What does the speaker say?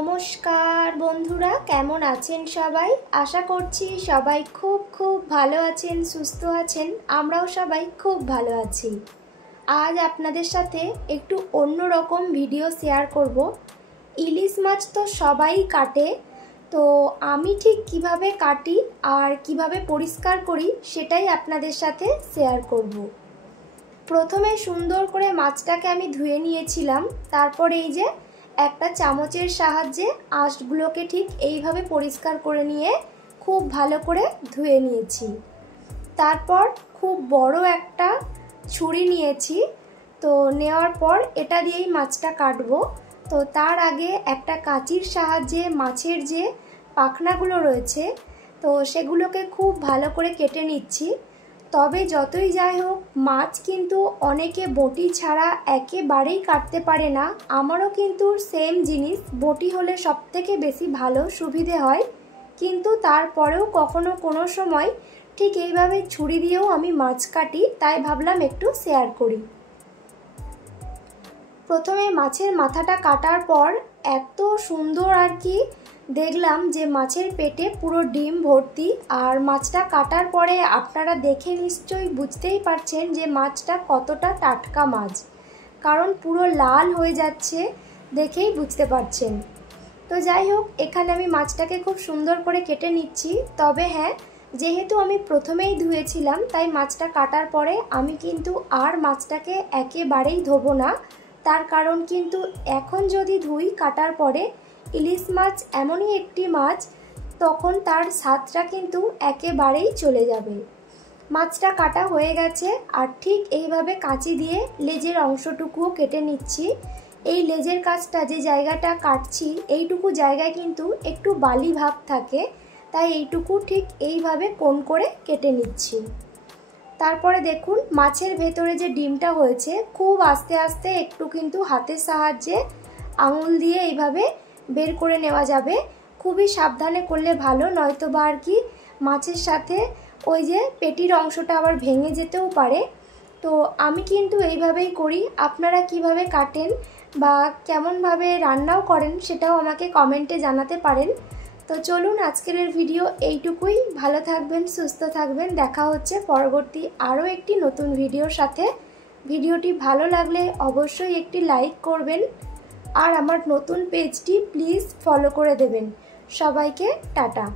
নমস্কার বন্ধুরা, কেমন আছেন সবাই? আশা করছি সবাই খুব ভালো আছেন, সুস্থ আছেন। আমরাও সবাই খুব ভালো আছি। আজ আপনাদের সাথে একটু অন্যরকম ভিডিও শেয়ার করব। ইলিশ মাছ তো সবাই কাটে, তো আমি ঠিক কিভাবে কাটি আর কিভাবে পরিষ্কার করি সেটাই আপনাদের সাথে শেয়ার করব। প্রথমে সুন্দর করে মাছটাকে আমি ধুয়ে নিয়েছিলাম। তারপর এই যে একটা চামচের সাহায্যে আঁশগুলোকে ঠিক এইভাবে পরিষ্কার করে নিয়ে খুব ভালো করে ধুয়ে নিয়েছি। তারপর খুব বড় একটা ছুরি নিয়েছি, তো নেওয়ার পর এটা দিয়েই মাছটা কাটবো। তো তার আগে একটা কাঁচির সাহায্যে মাছের যে পাখনাগুলো রয়েছে তো সেগুলোকে খুব ভালো করে কেটে নিচ্ছি। তবে যতই যাই হোক, মাছ কিন্তু অনেকে বটি ছাড়া একেবারেই কাটতে পারে না। আমারও কিন্তু সেম জিনিস, বটি হলে সবথেকে বেশি ভালো সুবিধে হয়, কিন্তু তারপরেও কখনো কোনো সময় ঠিক এইভাবে ছুরি দিয়েও আমি মাছ কাটি, তাই ভাবলাম একটু শেয়ার করি। প্রথমে মাছের মাথাটা কাটার পর এত সুন্দর দেখলাম যে মাছের পেটে পুরো ডিম ভর্তি। আর মাছটা কাটার পরে আপনারা দেখে নিশ্চয়ই বুঝতেই পারছেন যে মাছটা কতটা টাটকা মাছ, কারণ পুরো লাল হয়ে যাচ্ছে, দেখেই বুঝতে পারছেন। তো যাই হোক, এখানে আমি মাছটাকে খুব সুন্দর করে কেটে নিচ্ছি। তবে হ্যাঁ, যেহেতু আমি প্রথমেই ধুয়েছিলাম তাই মাছটা কাটার পরে আমি কিন্তু আর মাছটাকে একেবারেই ধোবো না। তার কারণ কিন্তু এখন যদি ধুই কাটার পরে, ইলিশ মাছ এমনই একটি মাছ, তখন তার স্বাদটা কিন্তু একেবারেই চলে যাবে। মাছটা কাটা হয়ে গেছে, আর ঠিক এইভাবে কাঁচি দিয়ে লেজের অংশটুকুও কেটে নিচ্ছি। এই লেজের কাছটা যে জায়গাটা কাটছি এইটুকু জায়গায় কিন্তু একটু বালি ভাব থাকে, তাই এইটুকু ঠিক এইভাবে কোণ করে কেটে নিচ্ছি। তারপরে দেখুন মাছের ভেতরে যে ডিমটা হয়েছে, খুব আস্তে আস্তে একটু কিন্তু হাতের সাহায্যে আঙুল দিয়ে এইভাবে বের করে নেওয়া যাবে। খুবই সাবধানে করলে ভালো, নয়তো বা মাছের সাথে ওই যে পেটির অংশটা আবার ভেঙে যেতেও পারে। তো আমি কিন্তু এইভাবেই করি। আপনারা কিভাবে কাটেন বা কেমনভাবে রান্নাও করেন সেটাও আমাকে কমেন্টে জানাতে পারেন। তো চলুন, আজকের ভিডিও এইটুকুই। ভালো থাকবেন, সুস্থ থাকবেন। দেখা হচ্ছে পরবর্তী আরও একটি নতুন ভিডিওর সাথে। ভিডিওটি ভালো লাগলে অবশ্যই একটি লাইক করবেন, আর আমার নতুন পেজটি প্লিজ ফলো করে দেবেন। সবাইকে টাটা।